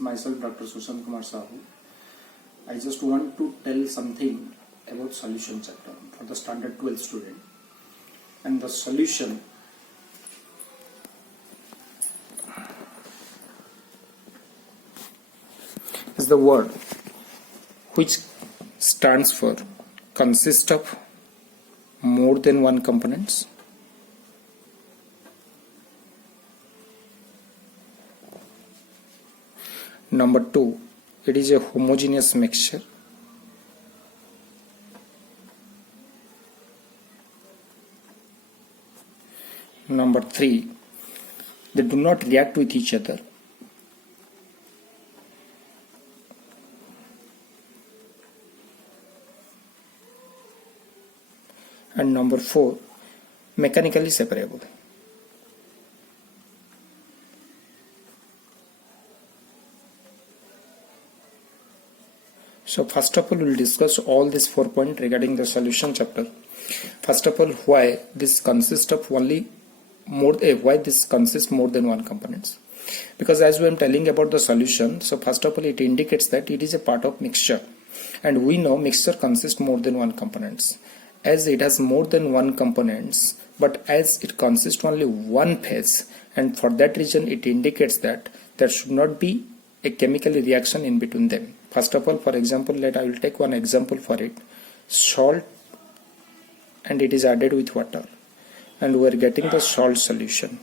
myself Dr. Susanta. I just want to tell something about solution chapter for the standard 12 student. And the solution is the word which stands for consist of more than one components. Number 2, it is a homogeneous mixture. Number 3, they do not react with each other. And number 4, mechanically separable. So first of all, we will discuss all these 4 points regarding the solution chapter. First of all, why this consists of why this consists more than one components. Because as we am telling about the solution, so first of all, it indicates that it is a part of mixture, and we know mixture consists more than one components. As it has more than one components, but as it consists only one phase, and for that reason it indicates that there should not be a chemical reaction in between them. First of all, for example, I will take one example for it. Salt, and it is added with water, and we are getting the salt solution.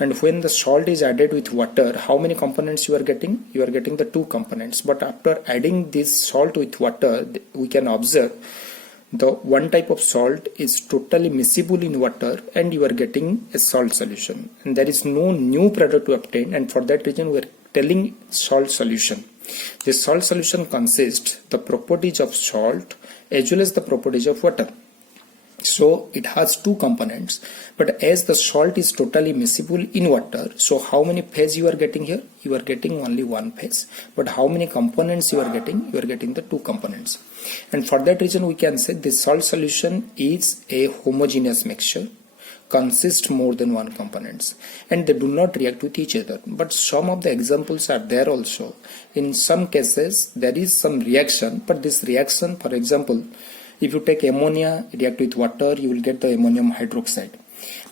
And when the salt is added with water, how many components you are getting? You are getting the 2 components. But after adding this salt with water, we can observe the one type of salt is totally miscible in water, and you are getting a salt solution. And there is no new product to obtain, and for that reason we are telling salt solution. The salt solution consists the properties of salt as well as the properties of water. So it has 2 components, but as the salt is totally miscible in water, so how many phase you are getting here? You are getting only one phase. But how many components you are getting? You are getting the 2 components. And for that reason we can say the salt solution is a homogeneous mixture, consists more than one components, and they do not react with each other. But some of the examples are there also. In some cases there is some reaction, but this reaction, for example, if you take ammonia, react with water, you will get the ammonium hydroxide.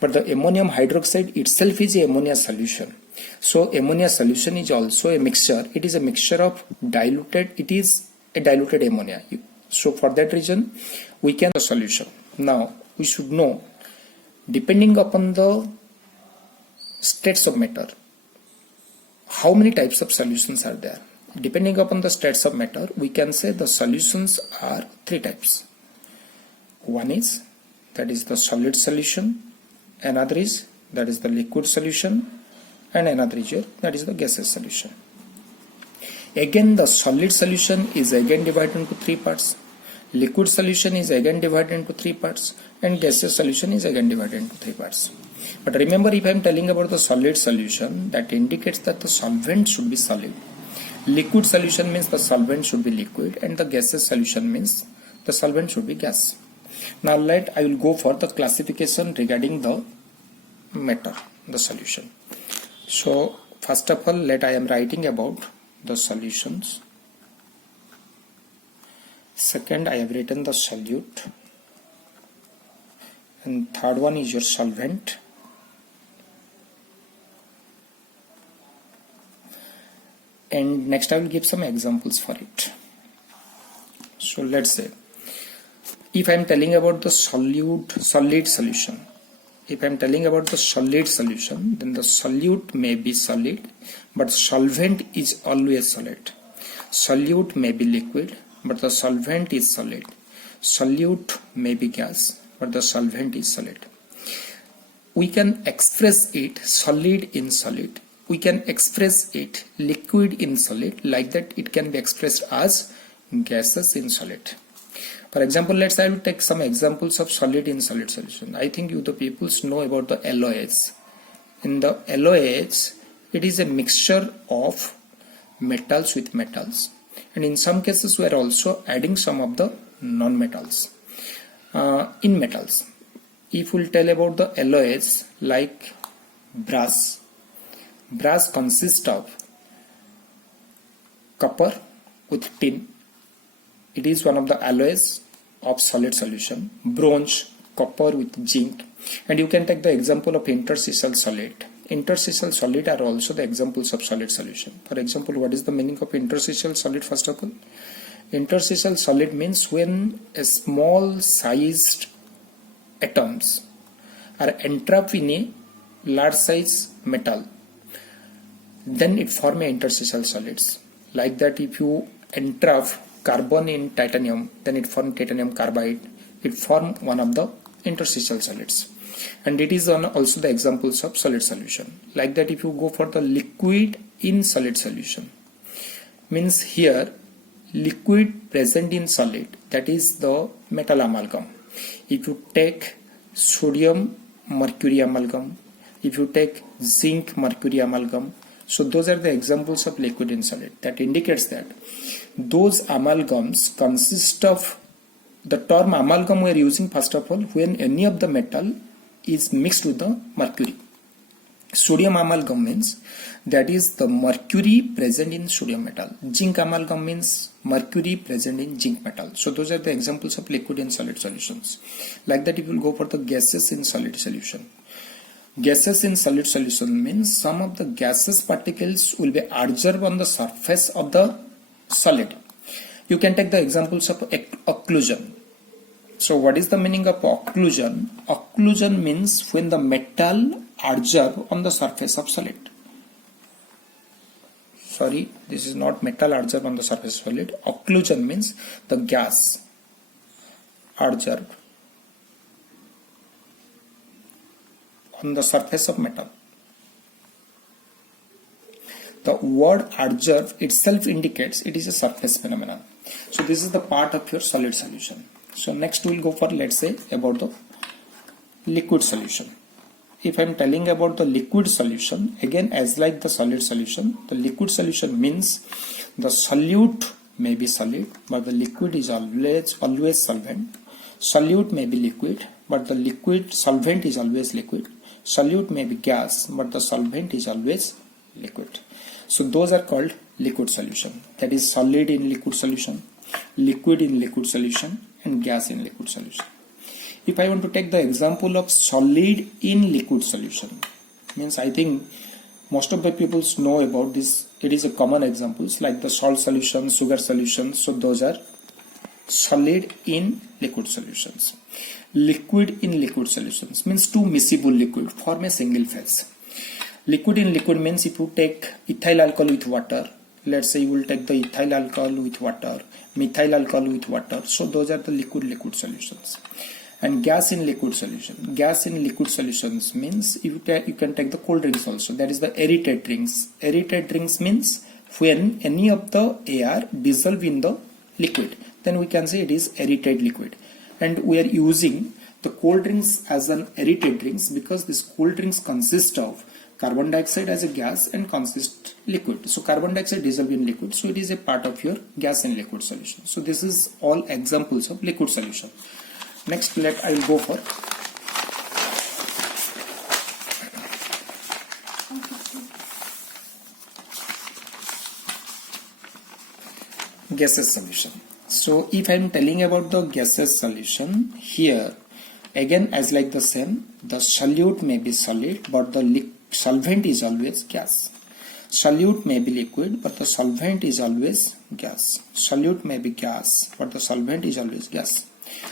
But the ammonium hydroxide itself is a ammonia solution. So ammonia solution is also a mixture. It is a mixture of diluted, it is a diluted ammonia. So for that reason, we can the solution. Now, we should know, depending upon the states of matter, how many types of solutions are there. Depending upon the states of matter, we can say the solutions are 3 types. One is, that is the solid solution, another is, that is the liquid solution, and another is that is the gaseous solution. Again, the solid solution is again divided into 3 parts, liquid solution is again divided into 3 parts, and gaseous solution is again divided into 3 parts. But remember, if I am telling about the solid solution, that indicates that the solvent should be solid. Liquid solution means the solvent should be liquid, and the gaseous solution means the solvent should be gas. Now I will go for the classification regarding the matter, the solution. So first of all, I am writing about the solutions. Second, I have written the solute, and third one is your solvent. And next I will give some examples for it. So let's say, if I am telling about the solid solution, if I am telling about the solid solution, then the solute may be solid, but solvent is always solid. Solute may be liquid, but the solvent is solid. Solute may be gas, but the solvent is solid. We can express it solid in solid. We can express it liquid in solid, like that it can be expressed as gases in solid. For example, I will take some examples of solid in solid solution. I think you the peoples know about the LOH. In the LOH, it is a mixture of metals with metals, and in some cases we are also adding some of the non-metals. In metals, if we will tell about the LOH like brass, Brass consists of copper with tin. It is one of the alloys of solid solution. Bronze, copper with zinc. And you can take the example of interstitial solid. Interstitial solid are also the examples of solid solution. For example, what is the meaning of interstitial solid first of all? Interstitial solid means when a small sized atoms are entrapped in a large size metal, then it forms interstitial solids. Like that, if you entrap carbon in titanium, then it forms titanium carbide. It forms one of the interstitial solids. And it is also the examples of solid solution. Like that, if you go for the liquid in solid solution, means here liquid present in solid, that is the metal amalgam. If you take sodium mercury amalgam, if you take zinc mercury amalgam, so those are the examples of liquid in solid. That indicates that those amalgams consist of, the term amalgam we are using first of all when any of the metal is mixed with the mercury. Sodium amalgam means that is the mercury present in sodium metal. Zinc amalgam means mercury present in zinc metal. So those are the examples of liquid in solid solutions. Like that, if you will go for the gases in solid solution. Gases in solid solution means some of the gaseous particles will be adsorbed on the surface of the solid. You can take the examples of occlusion. So what is the meaning of occlusion? Occlusion means when the metal adsorb on the surface of solid. Sorry, this is not metal adsorb on the surface of solid. Occlusion means the gas adsorb on the surface of metal. The word adsorb itself indicates it is a surface phenomenon. So this is the part of your solid solution. So next we will go for, let's say, about the liquid solution. If I am telling about the liquid solution, again as like the solid solution, the liquid solution means the solute may be solid, but the liquid is always solvent. Solute may be liquid, but the liquid solvent is always liquid. Solute may be gas, but the solvent is always liquid. So those are called liquid solution. That is solid in liquid solution, liquid in liquid solution, and gas in liquid solution. If I want to take the example of solid in liquid solution, means I think most of the people know about this. It is a common examples like the salt solution, sugar solution. So those are solid in liquid solutions. Liquid in liquid solutions means two miscible liquid form a single phase. Liquid in liquid means if you take ethyl alcohol with water, let's say you will take the ethyl alcohol with water, methyl alcohol with water. So those are the liquid solutions. And gas in liquid solution. Gas in liquid solutions means you can take the cold drinks also. That is the aerated drinks. Aerated drinks means when any of the air dissolve in the liquid, then we can say it is aerated liquid. And we are using the cold drinks as an aerated drinks because this cold drinks consist of carbon dioxide as a gas and consist liquid. So carbon dioxide dissolve in liquid, so it is a part of your gas in liquid solution. So this is all examples of liquid solution. Next, I will go for gaseous solution. So if I am telling about the gaseous solution, here again as like the same, the solute may be solid, but the solvent is always gas. Solute may be liquid, but the solvent is always gas. Solute may be gas, but the solvent is always gas.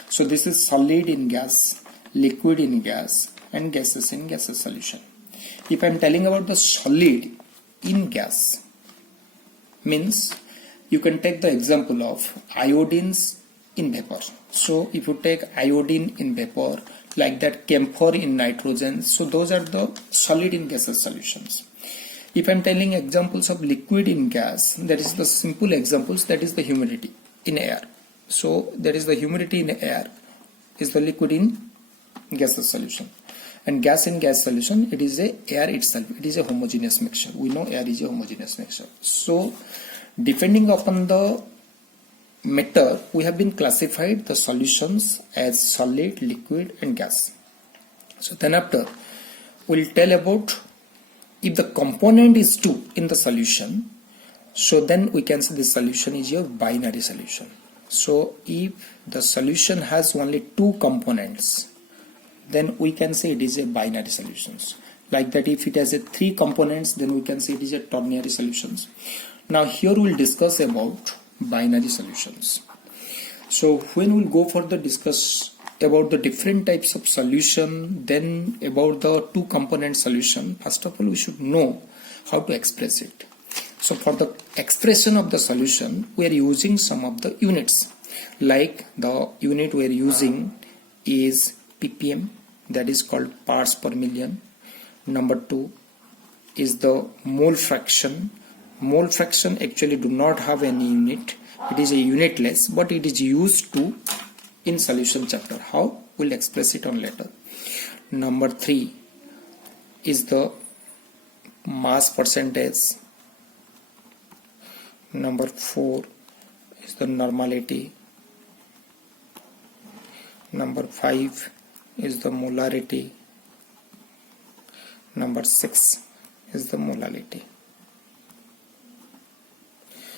So this is solid in gas, liquid in gas, and gases in gaseous solution. If I am telling about the solid in gas, means you can take the example of iodines in vapor. So if you take iodine in vapor, like that camphor in nitrogen, so those are the solid in gaseous solutions. If I am telling examples of liquid in gas, that is the simple examples, that is the humidity in air. So that is the humidity in air is the liquid in gaseous solution. And gas in gas solution, it is a air itself, it is a homogeneous mixture. We know air is a homogeneous mixture. So depending upon the matter, we have been classified the solutions as solid, liquid and gas. So then after we will tell about if the component is 2 in the solution, so then we can say this solution is your binary solution. So if the solution has only 2 components, then we can say it is a binary solutions. Like that, if it has a 3 components, then we can say it is a ternary solutions. Now here we will discuss about binary solutions. So when we will go further discuss about the different types of solution, then about the 2 component solution, first of all we should know how to express it. So for the expression of the solution, we are using some of the units. Like the unit we are using is ppm, that is called parts per million. Number 2 is the mole fraction. Mole fraction actually do not have any unit. It is a unitless, but it is used to in solution chapter. How? We'll express it on later. Number 3 is the mass percentage. Number 4 is the normality. Number 5 is the molarity. Number 6 is the molality.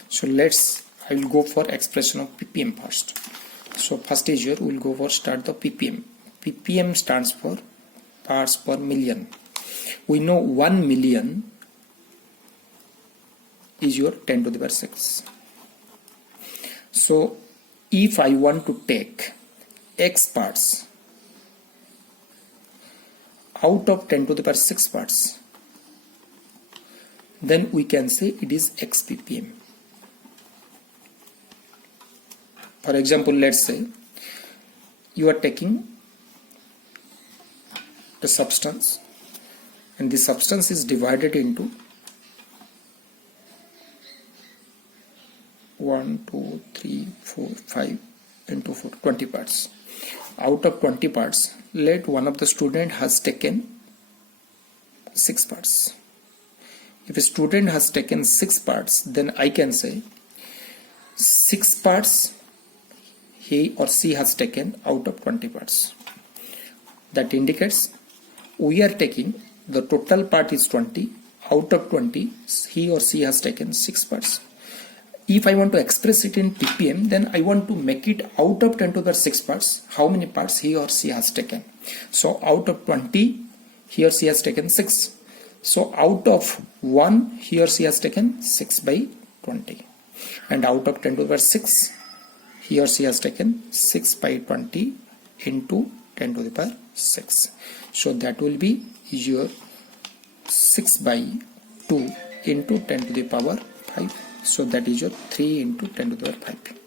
So I will go for expression of ppm first. So first is here we will go for start the ppm. ppm stands for parts per million. We know 1 million is your 10 to the power 6. So if I want to take x parts out of 10 to the power 6 parts, then we can say it is x ppm. For example, let's say you are taking a substance and the substance is divided into 1, 2, 3, 4, 5 into 4, 20 parts. Out of 20 parts, let one of the student has taken 6 parts. If a student has taken 6 parts, then I can say 6 parts he or she has taken out of 20 parts. That indicates we are taking the total part is 20. Out of 20, he or she has taken 6 parts. If I want to express it in ppm, then I want to make it out of 10 to the 6 parts, how many parts he or she has taken. So out of 20, he or she has taken 6. So out of 1, he or she has taken 6 by 20. And out of 10 to the 6, he or she has taken 6 by 20 into 10 to the power 6. So that will be your 6 by 2 into 10 to the power 5. So that is your 3 into 10 to the power 5.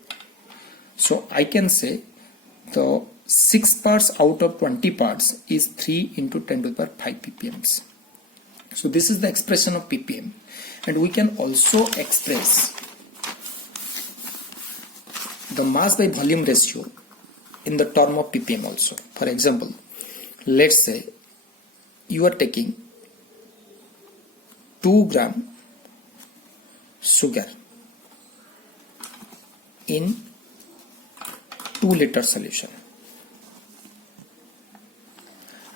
So I can say the 6 parts out of 20 parts is 3 into 10 to the power 5 ppms. So this is the expression of ppm. And we can also express the mass by volume ratio in the term of ppm also. For example, let's say you are taking 2 gram sugar in 2 liter solution.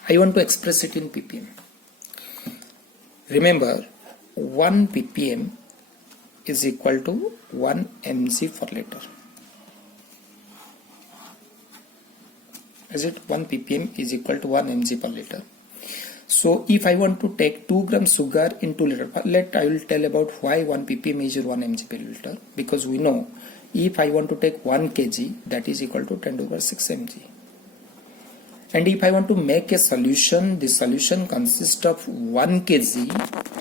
I want to express it in ppm. Remember, 1 ppm is equal to 1 mg per liter. Is it 1 ppm is equal to 1 mg per liter? So if I want to take 2 gram sugar in 2 liter, I will tell about why 1 ppm is 1 mg per liter. Because we know if I want to take 1 kg, that is equal to 10 to the power 6 mg. And if I want to make a solution, the solution consists of 1 kg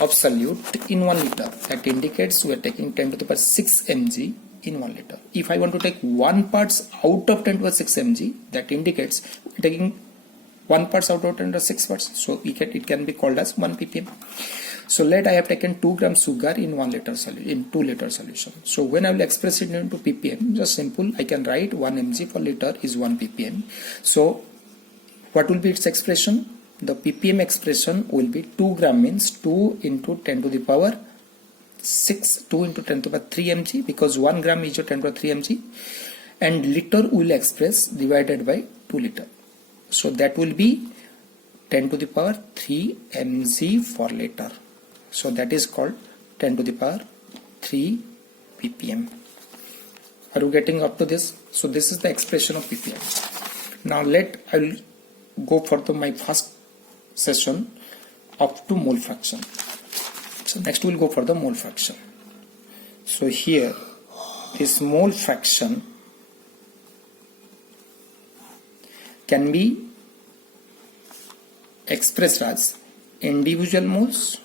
of solute in 1 liter. That indicates we are taking 10 to the power 6 mg in 1 liter. If I want to take 1 parts out of 10 to the power 6 mg, that indicates we are taking 1 parts out of 10 to the power 6 parts. So it can be called as 1 ppm. So let I have taken 2 gram sugar in 1 liter in 2 liter solution. So when I will express it into ppm, just simple, I can write 1 mg per liter is 1 ppm. So what will be its expression? The ppm expression will be 2 gram means 2 into 10 to the power 6, 2 into 10 to the power 3 mg, because 1 gram is your 10 to the power 3 mg, and liter will express divided by 2 liter. So that will be 10 to the power 3 mg for liter. So that is called 10 to the power 3 ppm. Are you getting up to this? So this is the expression of ppm. Now I will go for my first session up to mole fraction. So next we will go for the mole fraction. So here this mole fraction can be expressed as individual moles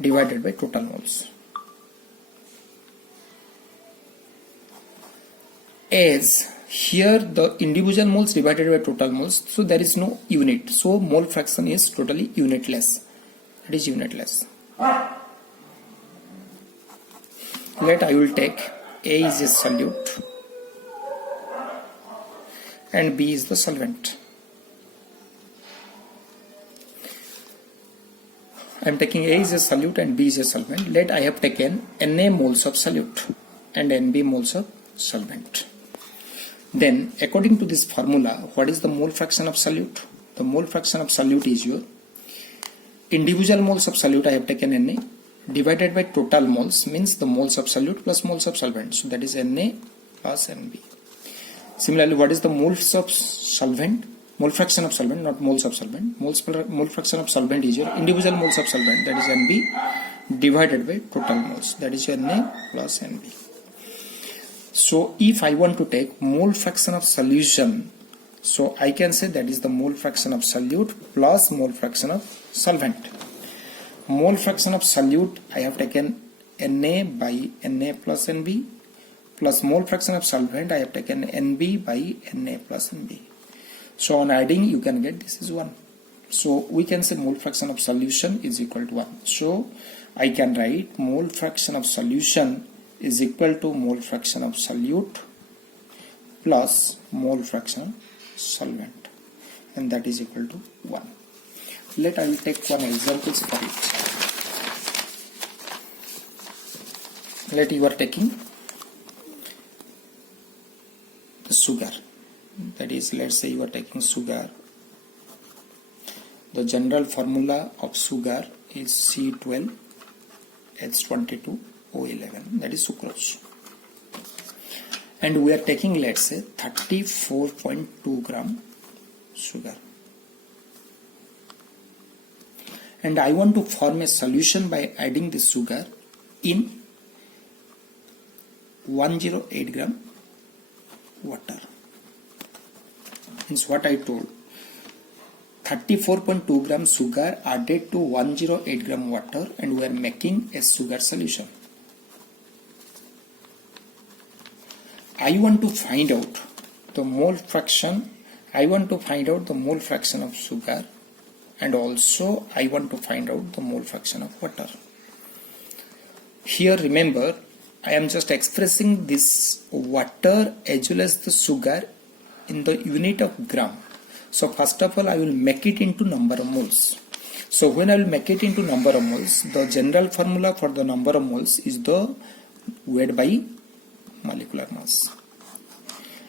divided by total moles. As here the individual moles divided by total moles, so there is no unit, so mole fraction is totally unitless. It is unitless. I will take A is a solute and B is the solvent. I am taking A is a solute and B is a solvent. I have taken Na moles of solute and Nb moles of solvent. Then according to this formula, what is the mole fraction of solute? The mole fraction of solute is your individual moles of solute I have taken Na divided by total moles, means the moles of solute plus moles of solvent. So that is Na plus Nb. Similarly, what is the moles of solvent? Mole fraction of solvent, not moles of solvent. Mole fraction of solvent is your individual moles of solvent, that is Nb divided by total moles, that is your Na plus Nb. So if I want to take mole fraction of solution, so I can say that is the mole fraction of solute plus mole fraction of solvent. Mole fraction of solute I have taken Na by Na plus Nb, plus mole fraction of solvent I have taken Nb by Na plus Nb. So on adding you can get this is 1. So we can say mole fraction of solution is equal to 1. So I can write mole fraction of solution is equal to mole fraction of solute plus mole fraction of solvent, and that is equal to 1. I will take one example for it. You are taking the sugar, that is, let's say you are taking sugar. The formula of sugar is C12H22O11, that is sucrose, and we are taking, let's say, 34.2 gram sugar, and I want to form a solution by adding the sugar in 108 gram water. Means what I told, 34.2 gram sugar added to 108 gram water, and we are making a sugar solution. I want to find out the mole fraction. I want to find out the mole fraction of sugar, and also I want to find out the mole fraction of water. Here remember, I am just expressing this water as well as the sugar in the unit of gram. So first of all I will make it into number of moles. So when I will make it into number of moles, the general formula for the number of moles is the weight by molecular mass.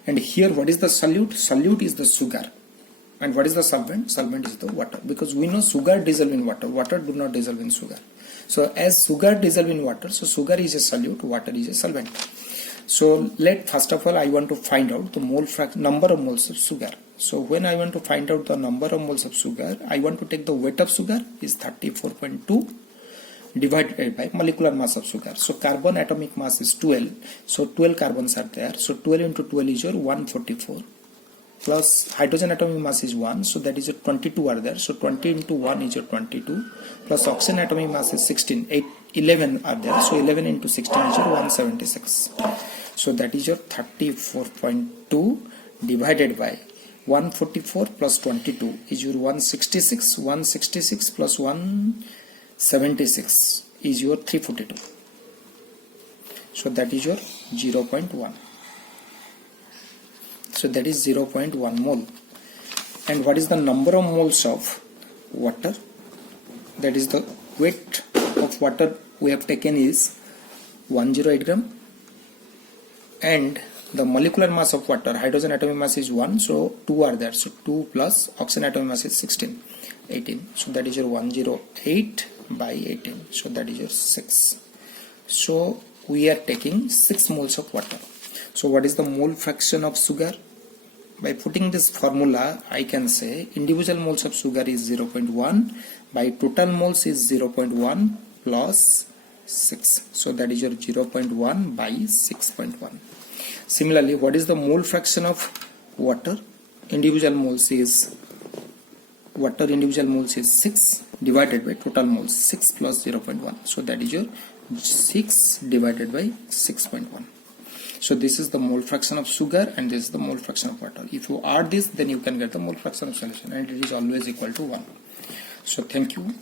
And here what is the solute? Solute is the sugar. And what is the solvent? Solvent is the water. Because we know sugar dissolve in water. Water do not dissolve in sugar. So as sugar dissolve in water, so sugar is a solute, water is a solvent. So first of all I want to find out the number of moles of sugar. So when I want to find out the number of moles of sugar, I want to take the weight of sugar is 34.2 divided by molecular mass of sugar. So carbon atomic mass is 12. So 12 carbons are there. So 12 into 12 is your 144. Plus hydrogen atomic mass is 1. So that is your 22 are there. So 20 into 1 is your 22. Plus oxygen atomic mass is 16. 11 are there. So 11 into 16 is your 176. So that is your 34.2 divided by 144 plus 22 is your 166. 166 plus 176 is your 342. So that is your 0.1. So that is 0.1 mole. And what is the number of moles of water? That is the weight of water we have taken is 108 gram, and The molecular mass of water, hydrogen atomic mass is 1, so 2 are there, so 2 plus oxygen atomic mass is 16, 18, so that is your 108 by 18, so that is your 6. So we are taking 6 moles of water. So what is the mole fraction of sugar? By putting this formula, I can say individual moles of sugar is 0.1 by total moles is 0.1 plus 6. So that is your 0.1 by 6.1. Similarly, what is the mole fraction of water? Individual moles is 6 divided by total moles, 6 plus 0.1. So that is your 6 divided by 6.1. So this is the mole fraction of sugar and this is the mole fraction of water. If you add this, then you can get the mole fraction of solution, and it is always equal to 1. So thank you.